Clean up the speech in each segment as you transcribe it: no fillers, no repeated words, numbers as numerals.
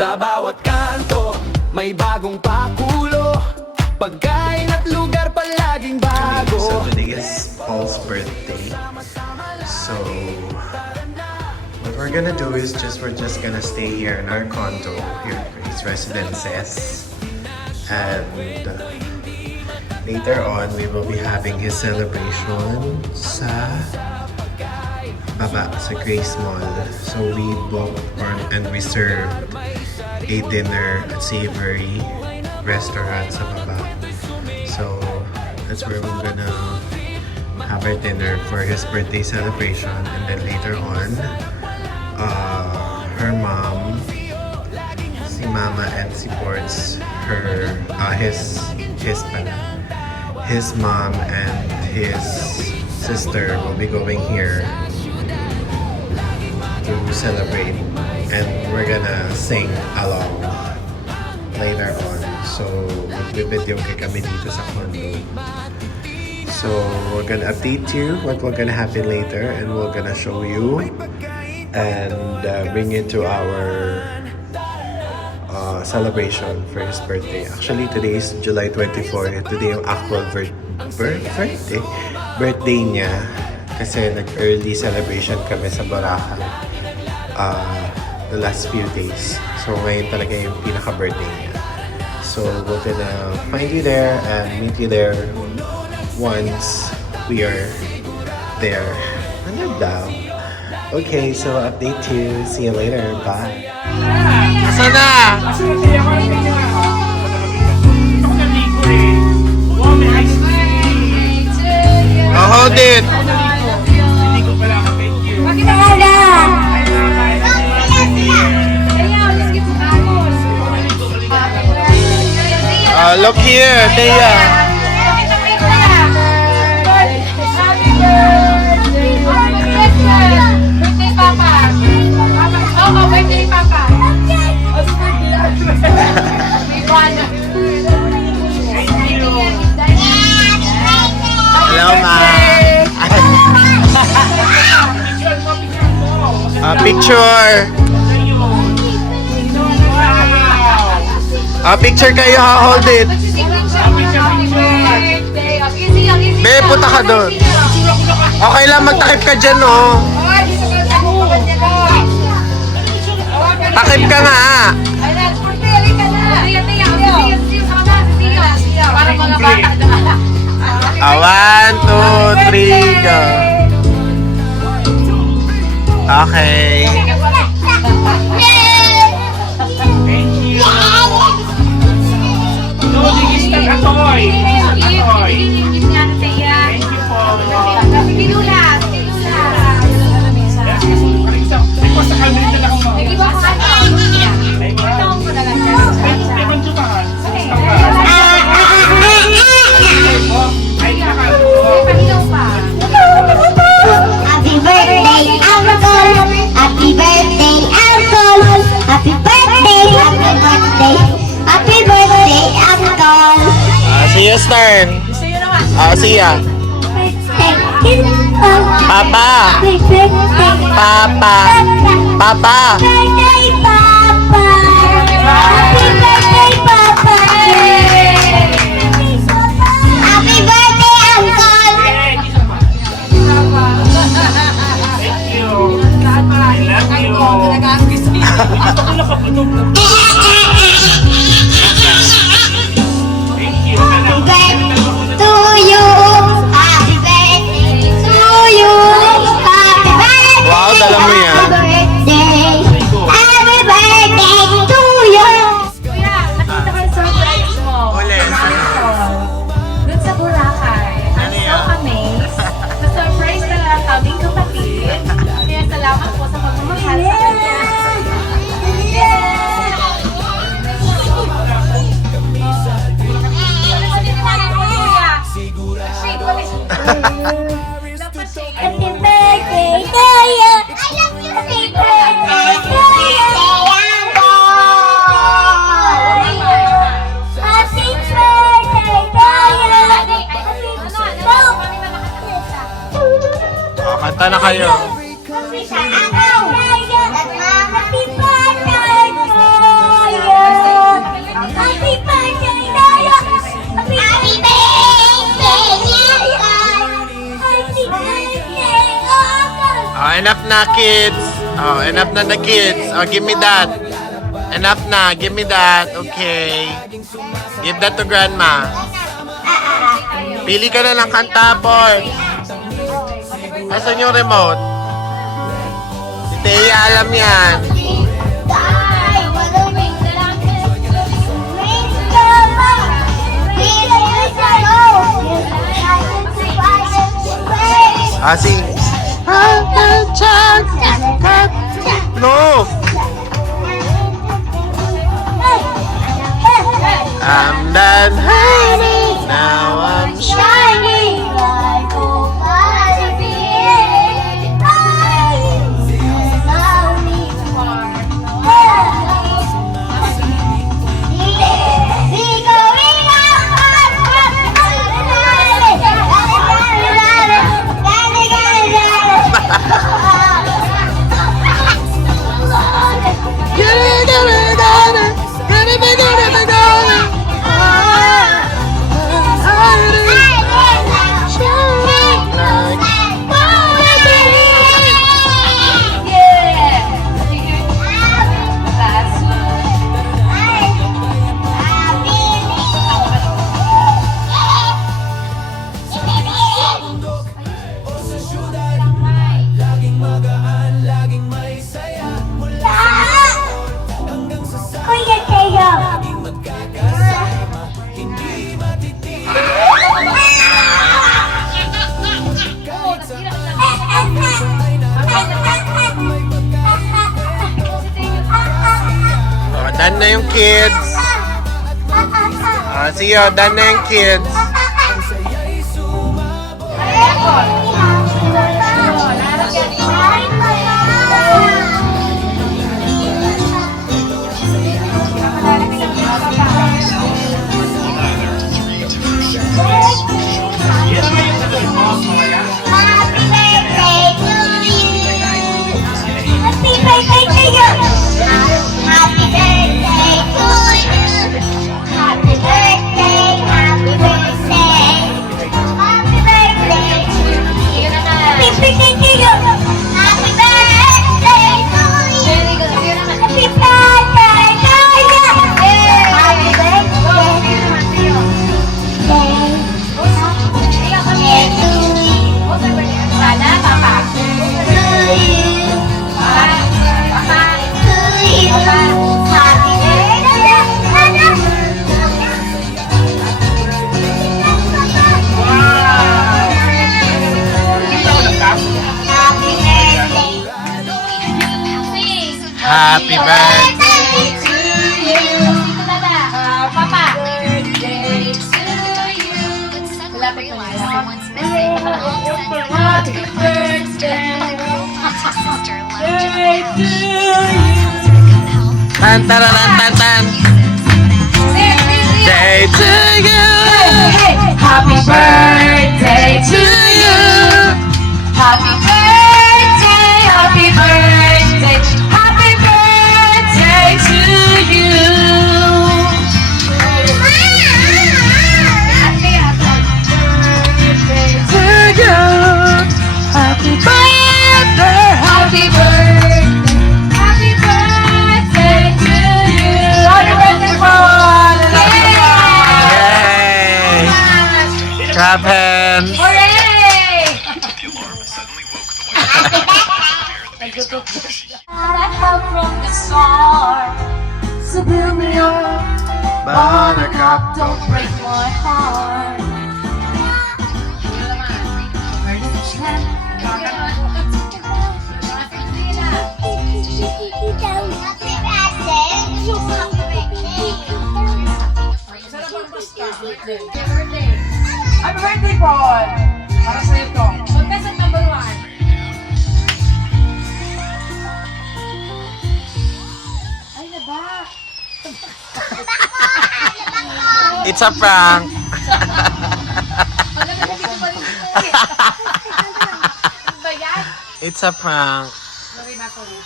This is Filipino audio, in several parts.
Sa bawat kanto, may bagong pakulo. Pagkain at lugar palaging bago. So today is Paul's birthday. So what we're gonna do is we're just gonna stay here in our condo, here at Grace Residences. And later on, we will be having his celebration sa baba, sa Grace Mall. So we booked and reserved a dinner at Savory restaurant sa baba. So that's where we're gonna have our dinner for his birthday celebration. And then later on, her mom, si Mama, and supports her, his mom and his sister will be going here to celebrate, and we're gonna sing along later on. So magbibideo kami dito sa condo. So we're gonna update you what we're gonna happen later, and we're gonna show you and bring you to our celebration for his birthday. Actually, today is July 24. Today yung actual birthday niya. Kasi nag-early celebration kami sa Boracay the last few days. So ngayon talaga yung pinaka-birthday niya. So we're gonna find you there and meet you there once we are there. Ano daw? Okay, so update you. See you later. Bye. Asa na? Oh, hold it. Look here, Thea. Hello, Ma. Picture. Picture kayo, ha? Hold it. Be, punta ka doon. Okay lang, magtakip ka dyan, no? Takip ka nga, ha? 1, 2, 3, go. Okay. Sia's turn. Sia. Papa. Papa. Papa. Happy birthday, Papa. Happy birthday, Uncle. Thank you. I love you. Wow, dala mo yan. Happy birthday to you. Kuya, nakita ko yung surprise mo. Ulit. Doon sa Boracay. I'm so amazed. Na-surprise na lang kaming kapatid. Kaya salamat po sa pagmamahal sa kanya. Happy birthday to you. I love you. Happy birthday to you. Happy birthday to you. Kanta na kayo. Happy birthday to you. Enough na, kids. Oh, enough na the kids. Oh, give me that. Enough na. Give me that. Okay. Give that to grandma. Pili ka na ng kanta, boy. Asan yung remote? Si Thea alam yan. Sing. No. I'm done hiding. Now I'm shining like a done na yung kids. See you, done na yung kids. Happy birthday to you. Papa. Birthday to you. Lapit mo na. Happy birthday. Birthday to you. Tan tararan tan tan. Day to you. Happy birthday to you. Happy birthday. Happy birthday. Happy birthday to you. Happy birthday. Happy birthday. Happy birthday to you. Happy birthday, Paul. Yay! Clap hands. Hooray! Help from the start. So build me up. Buttercup. Don't break my heart. Happy birthday, Paul! Para sa'yo to. Contestant number 1. Ay, naba. It's a prank. Wala na, hindi ko pa rin ito eh. Ano ba yan? It's a prank. Sorry, sorry.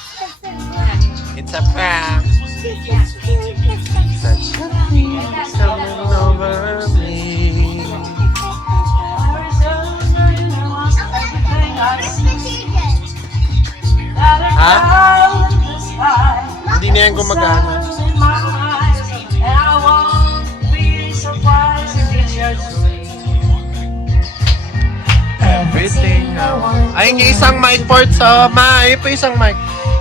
It's a prank. Such a peace coming over me. Ha? Hindi na yan gumagana. Everything I want. Ay, yung isang mic port sa Ay, pa isang mic.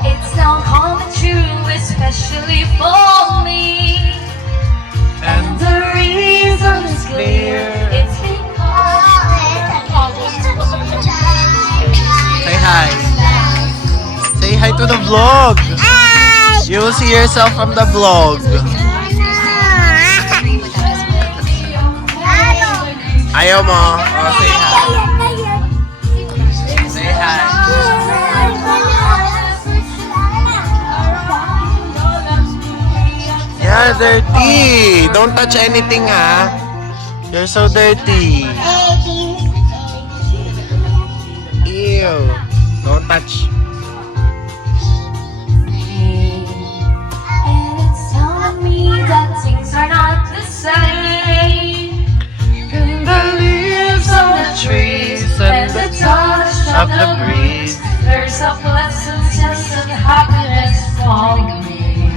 It's now coming true, especially for me. And the reason is clear. It's Say hi. Say hi to the vlog. You will see yourself from the vlog. Ayaw mo? Oh, say hi. Say hi. Yeah, dirty. Don't touch anything, ha? You're so dirty. Ew. Don't touch. And it's telling me that things are not the same. In the leaves of the trees and the touch of the breeze. There's a pleasantness and happiness for me.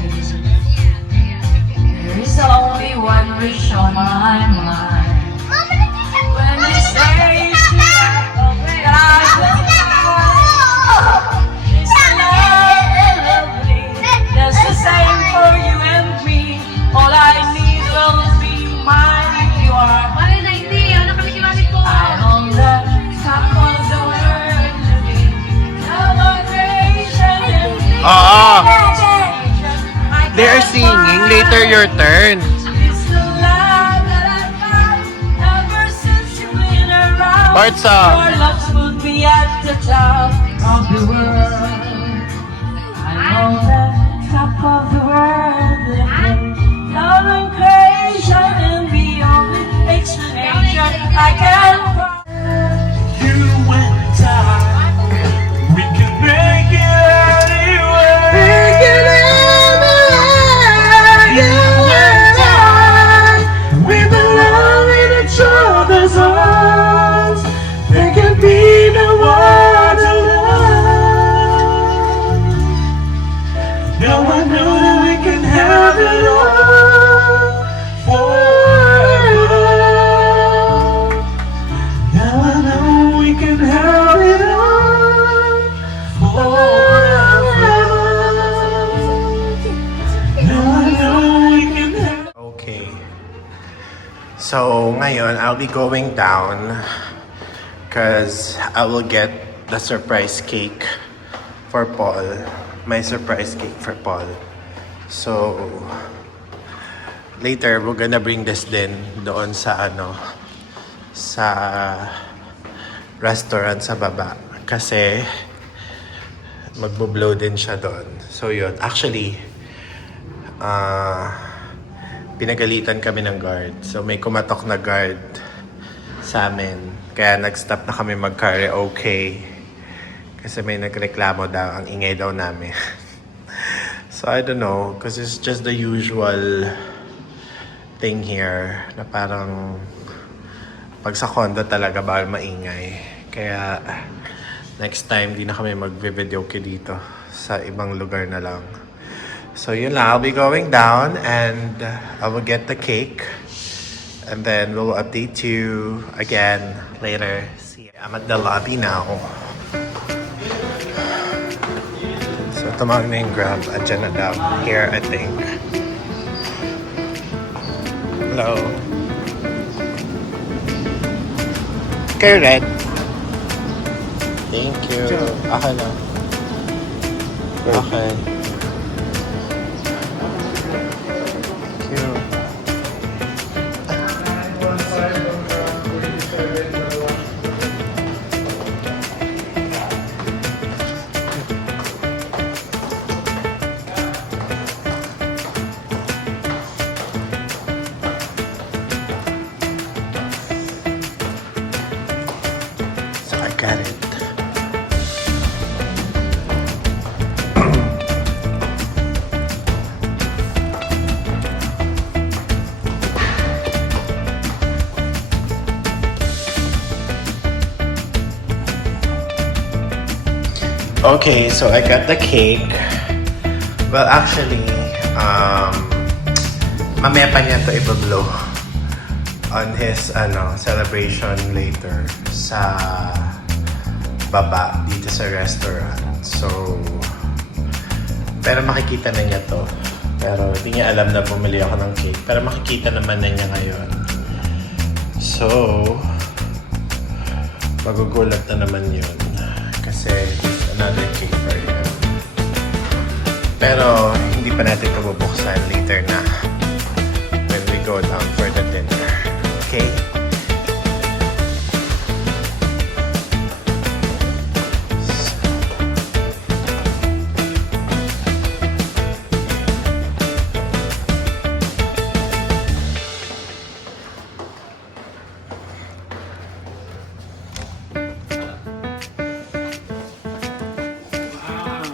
There is only one wish on my mind. When you say it's lovely, it's lovely. That's the same for you and me. All I need will be mine if you are. I'm on the top of the world. Celebration and Oo. I They are can't singing. find Later, your turn. It's the love that I've found ever since you've been around. Part song. Your love put me at the top of the world. I'm on the top of the world. Love and creation and beyond explanation. I can't find. You and I, we can make it anywhere. You and I, we belong in each other's arms. There can be no other love. Now I know that we can have it all forever. Now I know we can have it all forever. Now I know we can have. Okay. So, ngayon, I'll be going down because I will get the surprise cake for Paul. My surprise cake for Paul. So, later, we're gonna bring this din doon sa sa restaurant sa baba. Kasi, magbo-blow din siya doon. So, yun. Actually, pinagalitan kami ng guard. So, may kumatok na guard sa amin. Kaya nag-stop na kami mag-karaoke. Kasi may nagreklamo daw, ang ingay daw namin. So, I don't know. Because it's just the usual thing here. Na parang pag sa condo talaga bawal maingay. Kaya next time, di na kami mag-videoke dito. Sa ibang lugar na lang. So yun lang, I'll be going down and I will get the cake. And then we'll update you again later. See, I'm at the lobby now. So tumawag na yung Grab. Andyan na daw. Here, I think. Hello. Kayo red? Thank you. Okay lang. Okay. Cute. So I got it. Okay, so I got the cake. Well, actually, mamaya pa niya ito i-blow on his celebration later sa baba dito sa restaurant. So, pero makikita na niya to. Pero hindi niya alam na bumili ako ng cake. Pero makikita naman na niya ngayon. So, magugulat na naman yun. Kasi another cake for him. Pero hindi pa natin ito bubuksan later na when we go down for the dinner. Okay?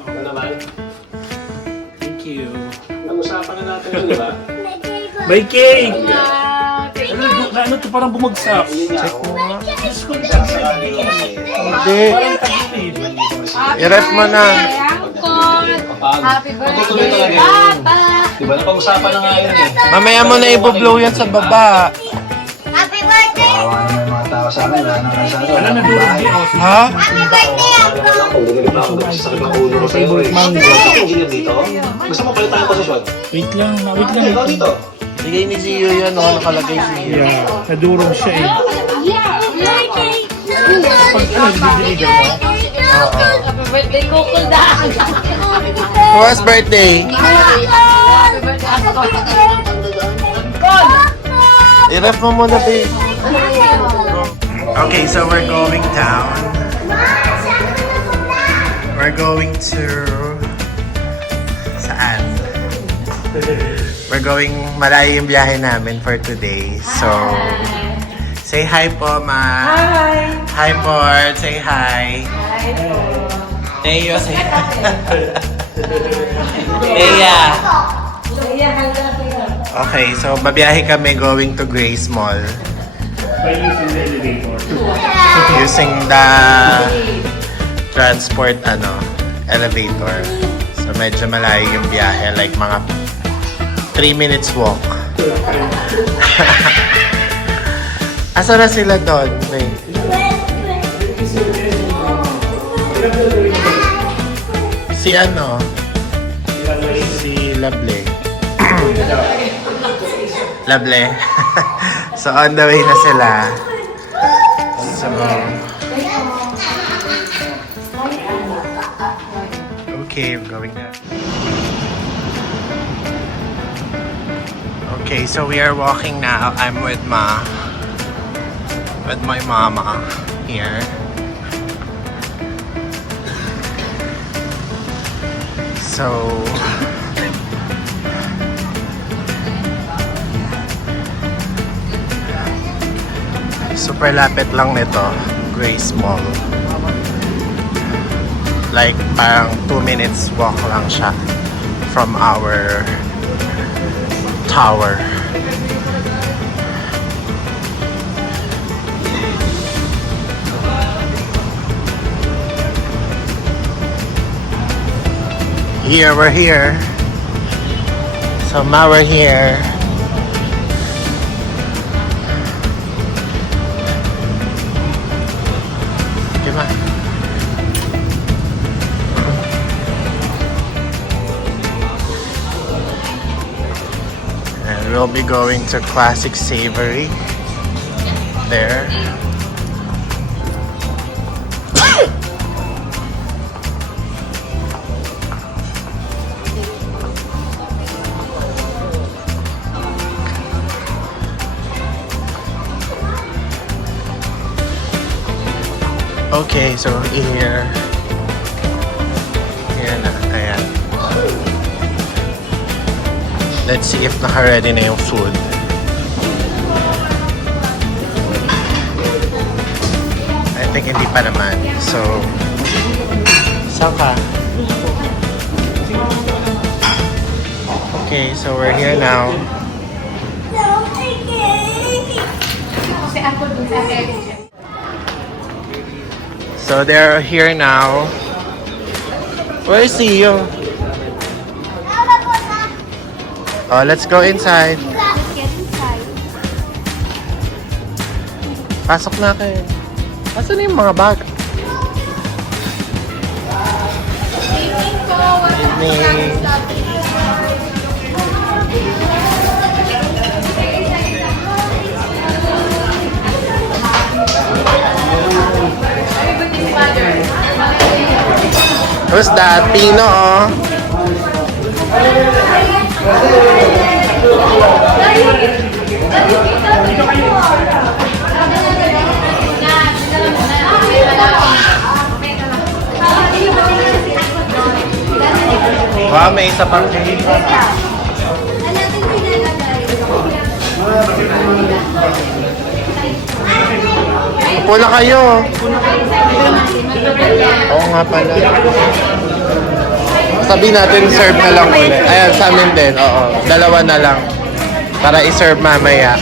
Ano naman? Thank you. Ang-usapan na natin yun, di ba? May cake! Ano to, parang bumagsak. Check mo nga. Diyos ko, Hindi. parang tagilid. I-ref mo na. Happy Matutuloy birthday, talaga yun. Papa! Di ba? Napag-usapan na nga yun eh. Mamaya mo na i-blow yan sa baba. Happy birthday! Kawawa na yung mga tao sa amin. Wala na nga sa ano. Alam na durog din ako. Ha? Happy birthday, Uncle! Ako, hindi ba ako nagsasakit ang ulo ko sa'yo eh. Mango. Gusto ko engineer dito? Gusto mo palitan ang posisyon? Wait lang. Ikaw dito. Bigay ni Zio yan, nakalagay Zio. Yeah, nadurog siya eh. Birthday! Pag bibili mo? Happy birthday, Kukul Daan! Who has birthday? I-ref mo muna, babe. Okay, so we're going down. We're going to... Saan? We're going... Malayo yung biyahe namin for today. So... Say hi po, Ma. Hi. Hi, Port. Say hi. Hi po. Teo, say hi. Teya. Okay, so babiyahe kami going to Grace Mall. By using the elevator. Using the transport elevator. So medyo malayo yung biyahe, like mga 3 minutes walk. Asa na sila doon? Si si Lovely. Lovely. So on the way na sila. So okay, we're going there. Okay, so we are walking now. I'm with my mama here. So super lapit lang nito, Grace Mall. Like parang 2 minutes walk lang siya from our tower. Here, we're here. So now we're here. Diba? And we'll be going to Classic Savory there. Okay, so here na, ayan. Let's see if naka-ready na yung food. I think hindi pa naman. So, saan ka? Okay, so we're here now. So they're here now. Where's Theo? Oh, let's go inside. Pasok na kayo. Asan na yung mga bag? Evening. Who's that? Pino, oh. Wow, may isa pang cake. Upo na kayo. Oo nga pala. Sabihin natin, serve na lang ulit. Ayan, sa amin din. Oo, dalawa na lang. Para i-serve mamaya.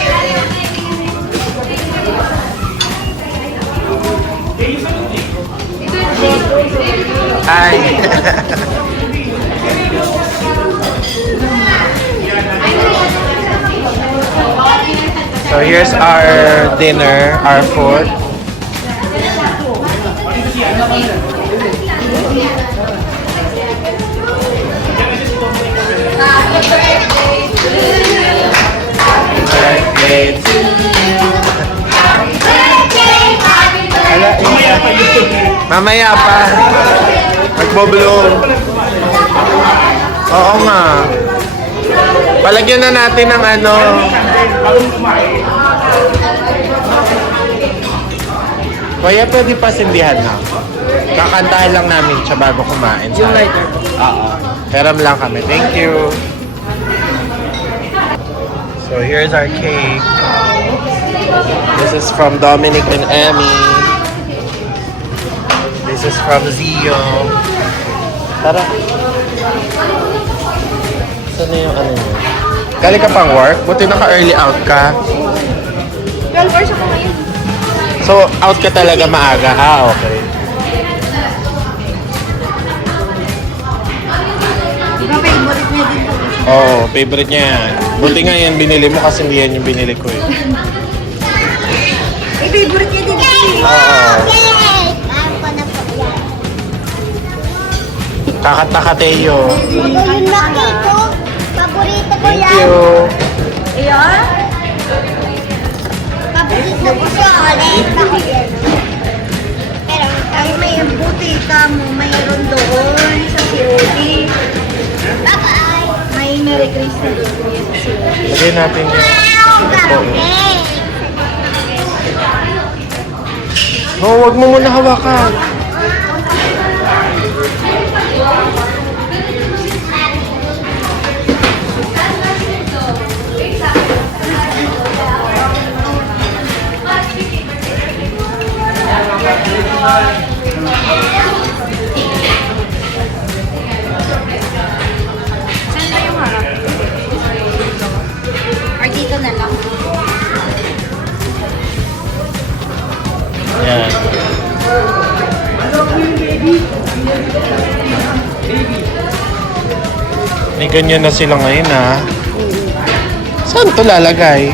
Ay. So here's our dinner, our food. Birthday to you. Ala, mamaya pa. Magbo-bloom. Oo nga. Palagyan na natin ng ano. Kuya, pwede pasindihan na. Kakantahan lang namin siya bago kumain. Yung lighter. Oo. Peram lang kami. Thank you. So here's our cake. This is from Dominic and Emmy. This is from Zio. Tara. Saan na yung ano niya? Galing ka pang work? Buti naka-early out ka. 12 hours ako ngayon. So, out ka talaga maaga? Ah, okay. Diba favorite niya dito? Oo, favorite niya yan. Buti nga yan binili mo kasi hindi yan yung binili ko eh. Eh, favorite niya dito. Oo. Parang ko na po yan. Kakata-kateyo. Magaling na ko. Paborito ko Thank yan. you. Ayan? Paborito ko siya ulit. Pero ang may buti ka mo, mayroon doon sa COD. Bye-bye. May Merry Christmas doon sa COD. Lagay natin yung... No, wag mo muna hawakan. Saan ba yung harap? Or dito na lang? Yan. May ganyan na sila ngayon ha. Saan ito lalagay?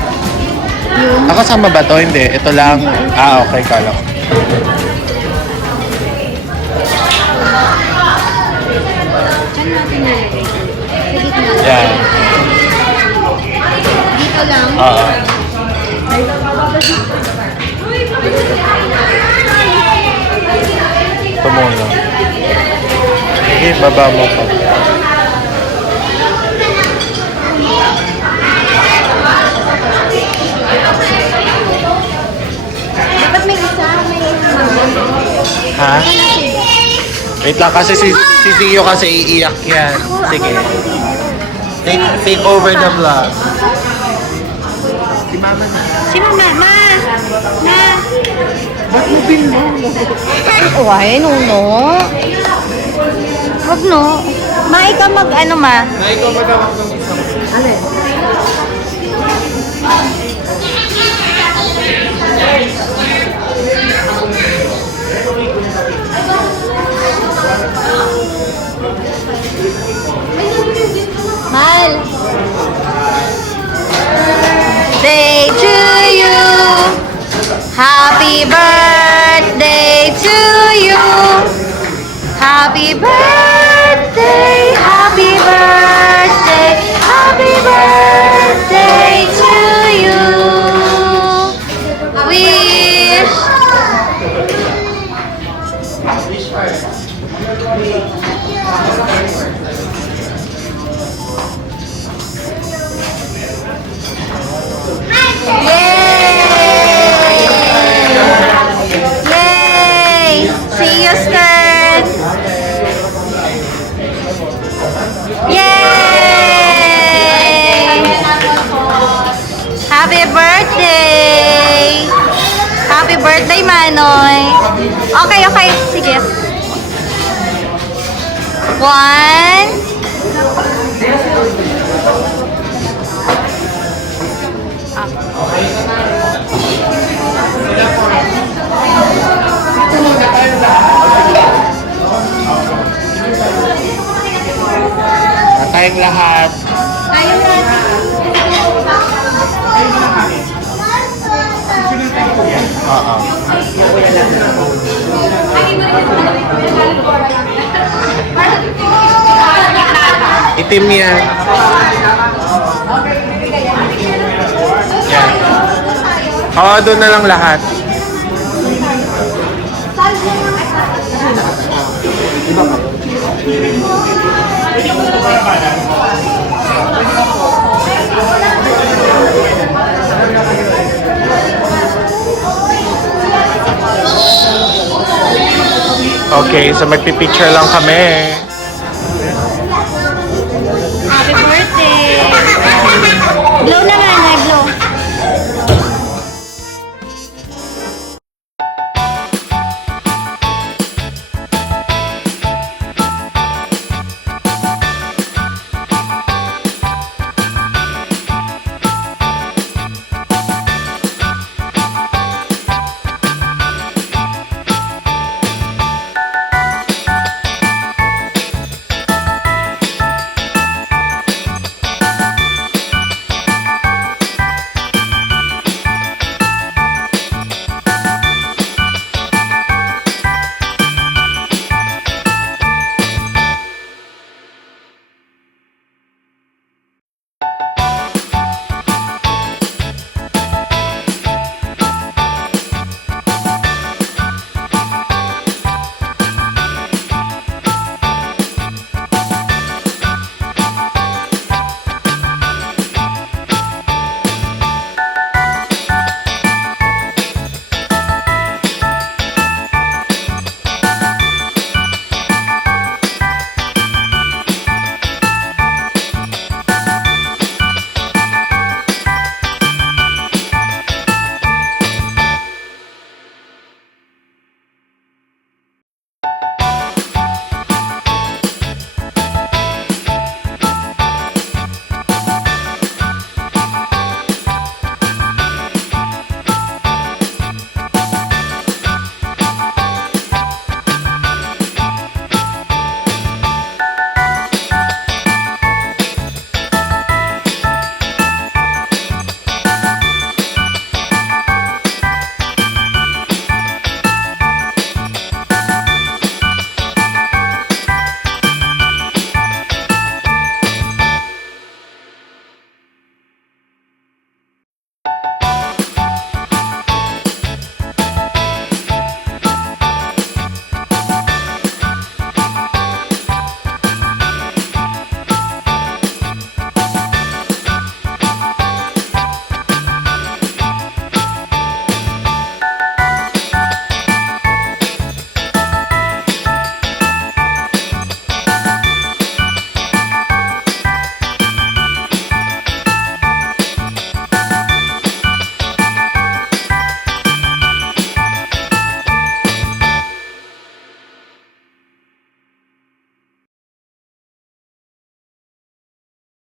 Kasama ba to? Hindi. Ito lang. Ah, okay. Kala ko. Saan natin nalagay? Sa gitna. Yan. Dito lang? Oo. Ito muna. Sige, baba mo pa. Dapat may isa, may Ha? Wait lang kasi si Tio kasi iiyak yan. Sige. Take over the vlog. Si Mama, Ma! Ma! Ba't mo bilmo? Uy, Nuno. Wag no. Ma, ikaw mag ano, Ma? Na ikaw magawak ng isang. Happy birthday, happy birthday, happy birthday to you. Wish. Yay! See you, Stern! Yay! Happy birthday! Happy birthday, Manoy! Okay, okay. Sige. 1. Tayong lahat. Ayun na. Itim yan. Yan. Oo, doon na lang lahat. Okay, so magpipicture lang kami. Happy birthday! Blow na nga, Nay, blow.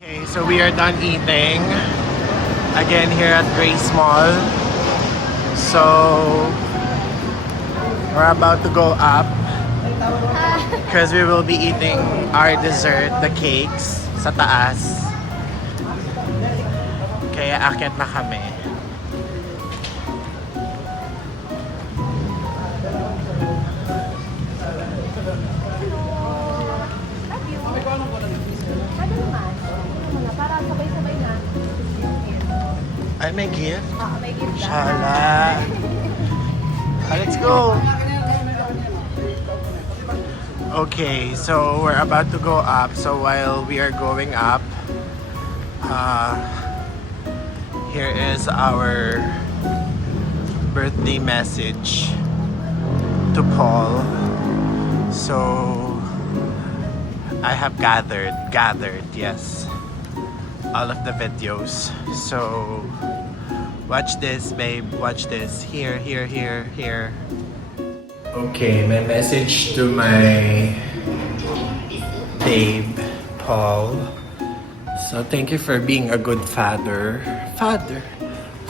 Okay, so we are done eating. Again here at Grace Mall. So we're about to go up because we will be eating our dessert, the cakes, sa taas. Kaya akyat na kami. may gift? May gift lang. Shala. Let's go. Okay, so we're about to go up. So while we are going up, here is our birthday message to Paul. So I have gathered, yes, all of the videos. So watch this, babe. Watch this. Here. Okay, my message to my babe, Paul. So thank you for being a good father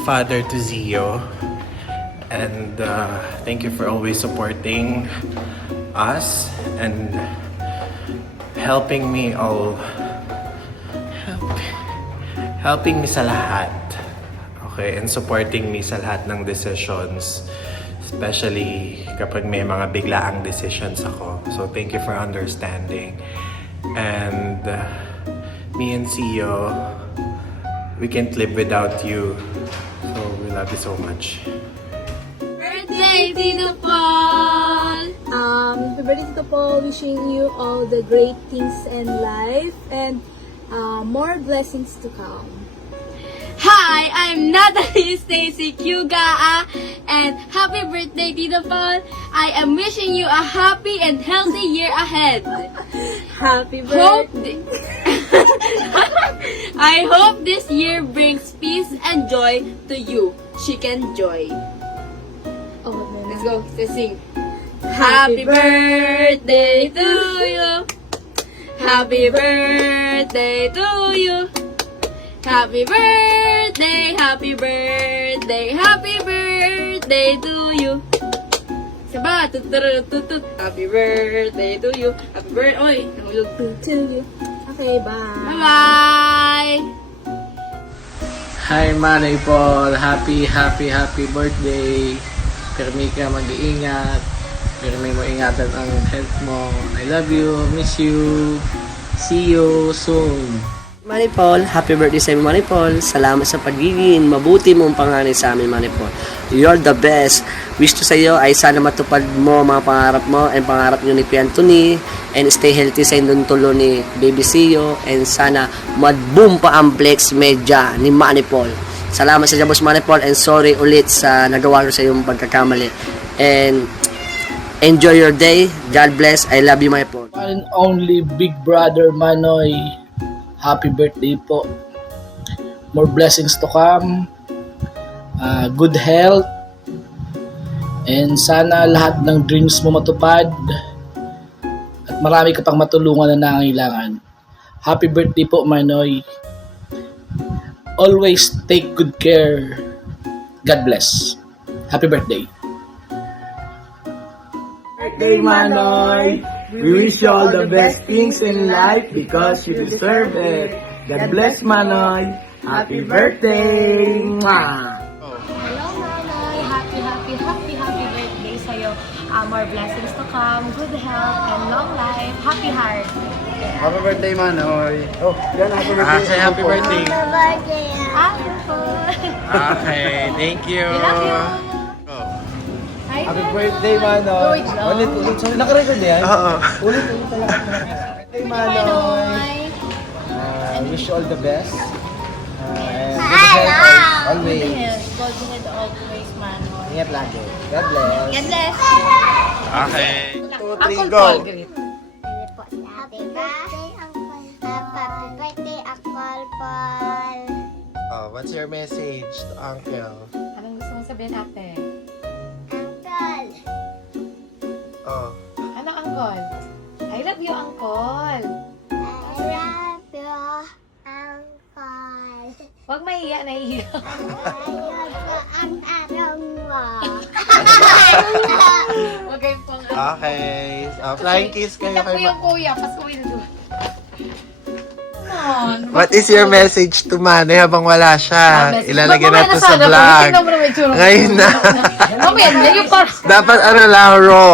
to Zio. And thank you for always supporting us and helping me sa lahat. Okay, and supporting me sa lahat ng decisions. Especially kapag may mga biglaang decisions ako. So thank you for understanding. And me and Zio, we can't live without you. So we love you so much. Birthday, Tito Paul! Happy birthday, Tito Paul. Wishing you all the great things in life and more blessings to come. Hi, I'm Natalie Stacy Kyuga, and happy birthday, Tito Paul. I am wishing you a happy and healthy year ahead. Happy birthday. I hope this year brings peace and joy to you. Chicken Joy. Oh, let's go. Let's sing. Happy birthday to you. Happy birthday to you. Happy birthday, happy birthday, happy birthday to you. Saba, tutut. Happy birthday to you. Happy birthday. Oy, nahulog to you. Okay, bye. Bye. Hi Manay Paul, happy birthday. Pirmi ka mag-iingat. Pirmi mo ingatan ang health mo. I love you, miss you. See you soon. Manny Paul, happy birthday sa Manny Paul. Salamat sa pagiging mabuti mong panganay sa amin, Manny Paul. You're the best. Wish to sa iyo ay sana matupad mo mga pangarap mo and pangarap nyo ni Piantoni, and stay healthy sa indong tulo ni Baby Sio, and sana mag-boom pa ang Flex Media ni Manny Paul. Salamat sa Jabos Manny Paul, and sorry ulit sa nagawa ko sa iyong pagkakamali. And enjoy your day. God bless. I love you, Manny Paul. One and only Big Brother Manoy, happy birthday po. More blessings to come. Good health. And sana lahat ng dreams mo matupad. At marami ka pang matulungan na nangangailangan. Happy birthday po, Manoy. Always take good care. God bless. Happy birthday. Birthday Manoy! We wish you all the best things in life because you deserve it. God bless Manoy! Happy birthday! Mwah! Hello, Manoy! Happy birthday sa'yo. More blessings to come, good health, and long life. Happy heart. Happy birthday Manoy! Oh, yan, happy birthday! Say happy birthday. Okay, thank you. We love you. Go. Happy birthday Manoy! Ulit. So, nakarecord yan? Oo. Ulit talaga. Birthday Manoy! Wish you all the best. And good health always. Golden head always, Manoy. Ingat lagi. God bless. God bless. Okay. 2, 3, Uncle go. Paul, greet. Happy birthday, Uncle Paul. Happy birthday, Uncle Paul. Oh, what's your message to Uncle? Anong gusto mong sabihin, ate? Uncle. Oh. Ano, Uncle? I love you, Uncle. I love you, Uncle. Huwag mahiya, nahihiya. Ayun ko ang arong mo. Huwag kayong pong... Okay. Flying kiss kayo Kita po kay yung kuya, pasukin doon. Come on. What is your message to Manny habang wala siya? Ilalagay Mamaya natin na sa sana, vlog. tingnan mo naman yung tsura. Ngayon na. Mamaya na, yung parang... Dapat ano lang, raw.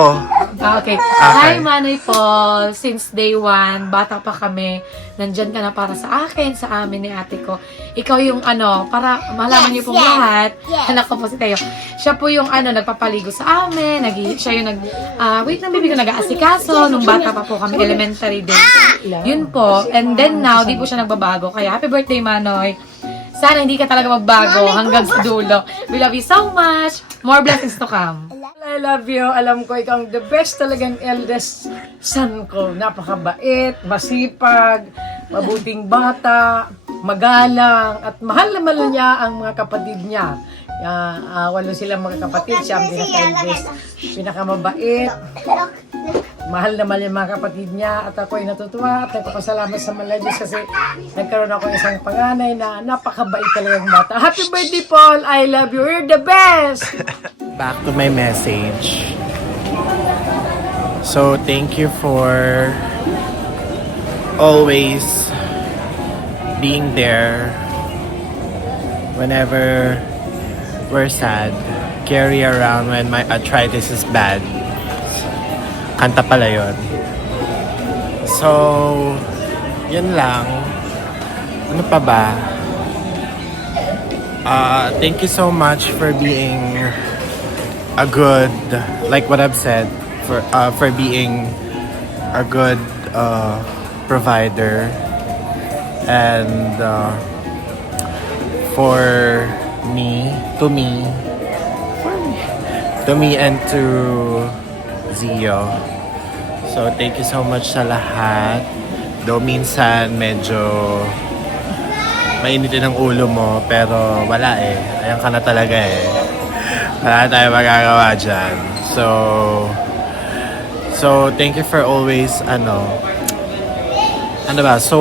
Okay. Hi, Manoy Paul. Since day one, bata pa kami, nandyan ka na para sa akin, sa amin ni ate ko. Ikaw yung para malaman niyo pong lahat. Anak ko po si Teo. Siya po yung nagpapaligo sa amin. Siya yung wait lang, baby ko, nag-aasikaso. Nung bata pa po kami, elementary din. Yun po. And then now, di po siya nagbabago. Kaya happy birthday, Manoy. Sana hindi ka talaga magbago hanggang sa dulo. We love you so much. More blessings to come. I love you. Alam ko ikaw ang the best talagang eldest son ko. Napakabait, masipag, mabuting bata, magalang, at mahal naman niya ang mga kapatid niya. Walo silang mga kapatid. Siya ang pinaka-eldest, pinakamabait. Mahal naman yung mga kapatid niya at ako ay natutuwa at nagpapasalamat sa mga Diyos kasi nagkaroon ako isang panganay na napakabait talagang bata. Happy birthday, Paul! I love you. You're the best! Back to my message. So, thank you for always being there whenever we're sad. Carry around when my arthritis is bad. Kanta pala yun. So, yun lang. Ano pa ba? Thank you so much for being a good, like what I've said, for being a good provider and for me and to Zio. So, thank you so much sa lahat. Though minsan medyo mainitin ang ulo mo, pero wala eh. Ayan ka na talaga eh. Wala tayo magagawa dyan. So, thank you for always, so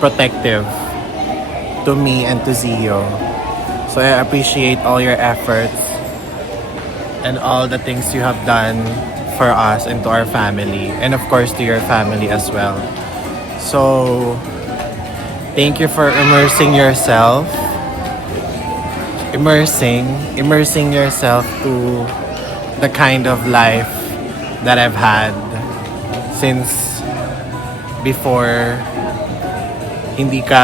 protective to me and to Zio. So, I appreciate all your efforts and all the things you have done for us and to our family, and of course to your family as well. So, thank you for immersing yourself to the kind of life that I've had since before hindi ka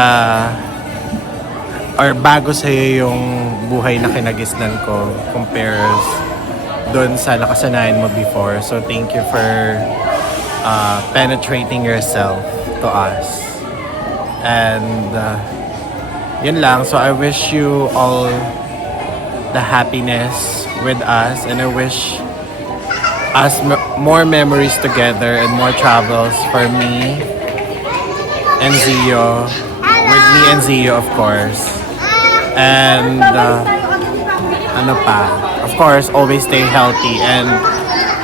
or bago sa'yo yung buhay na kinagisnan ko compares doon sa nakasanayan mo before. So, thank you for penetrating yourself to us. And, yun lang. So, I wish you all the happiness with us. And I wish us more memories together and more travels for me and Zio. With me and Zio, of course. And, ano pa? Of course, always stay healthy and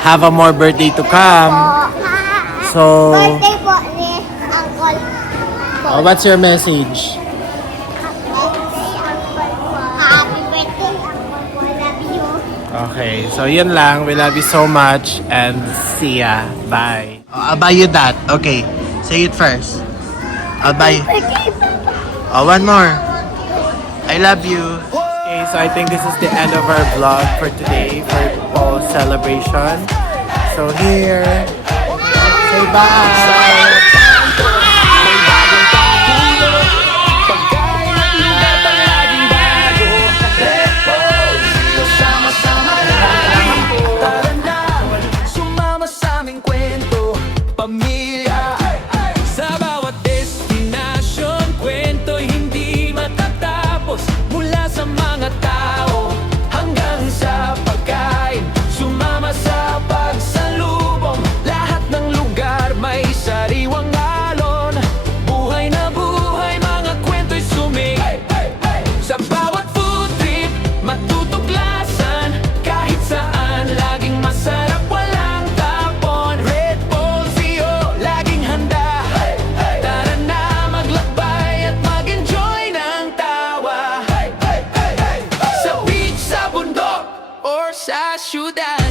have a more birthday to come. So, Birthday po ni Uncle Paul. what's your message? Happy birthday, Uncle Paul. Love you. Okay, so yun lang. We love you so much and see ya. Bye. I'll buy you that. Okay, say it first. I'll buy. One more. I love you. Okay, so I think this is the end of our vlog for today for Paul's celebration. So here, say bye. Sumama sa aming kwento, pamilya. Sa bawat destinasyon, kwento'y hindi matatapos. Mula sa mga tao hanggang sa pagkain, sumama sa pagsalubong. Lahat ng lugar may sariwang alon. Buhay na buhay, mga kwento'y suming. Sa bawat food trip, matutuklasan. Kahit saan, laging masarap, walang tapon. Red Bull, Zio, laging handa. Tara na, maglakbay at mag-enjoy ng tawa. Sa beach, sa bundok, or sa syudad,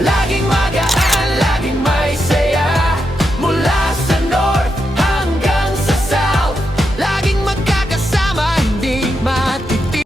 laging magaan.